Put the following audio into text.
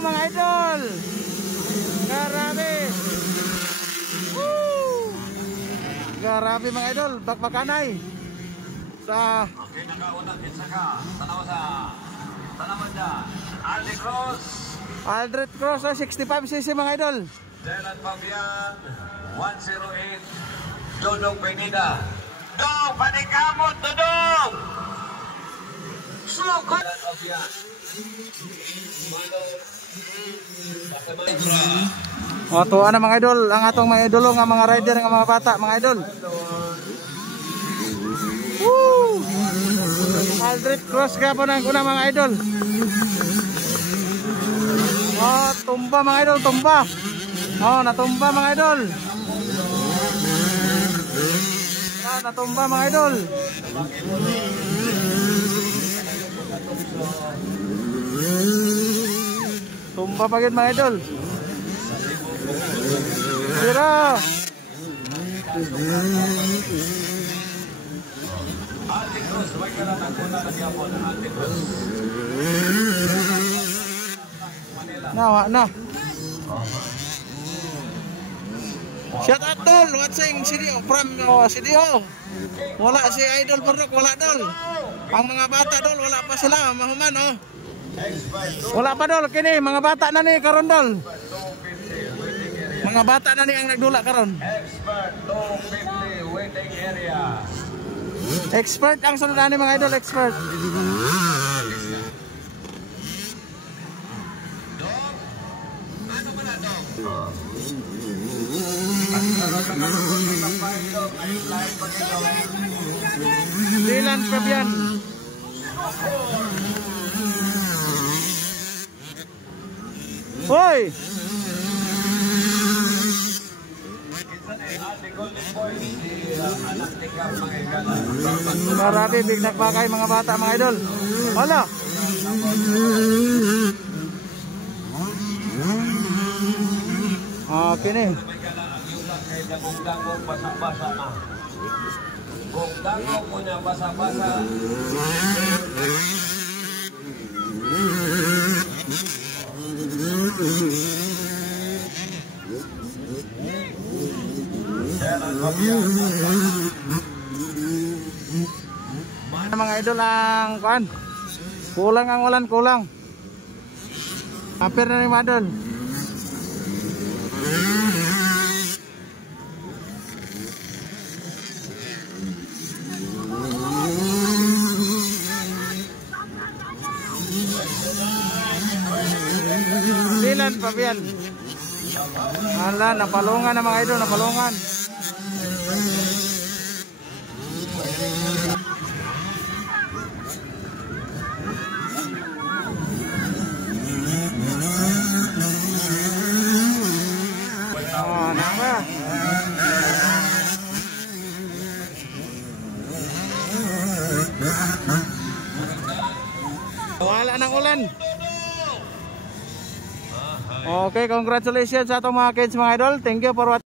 mga idol. Grabe. Woo! Grabe mga idol, bakbakanay. Sa pinakaunang kinsaka, tanawan niya, Aldred Cross, 65cc mga idol. Zelan Fabian, 108, Dodong Benida. Dong, panikamot, Dodong! Sukot! Zelan Fabian. Tuwa na mga idol, ang atong mga idolo nga mga rider nga mga bata mga idol. Woo! Aldred Cross ka po ng una mga idol. Tumba mga idol, tumba. Natumba mga idol. Natumba mga idol. Tumba pagid mga idol. Sira. Nawa na. Shout out tol, watching CDO from CDO. Wala si Idol Barok, wala dol. Ang mga bata dol, wala pa sila, mahuman oh. Wala pa dol, kini mga bata na ni karon dol. Mga bata na ni ang nagdula karon. Expert 250 waiting area. Expert ang sunod ni mga idol, expert. Zelan Fabian. Hoy! Marami big nagbakay mga bata mga idol. Hala. Okay ni. Kung dagong basa-basa na. Kung dagong mo niya basa-basa. Mga idol ang kuan. Kulang ang ulan, kulang. Hampir na ni madol. Zelan Fabian. Hala, napalungan na mga idol, napalungan. Nama. Wala ng ulan. Okay, congratulations sa atong mga kids mga idol. Thank you for watching.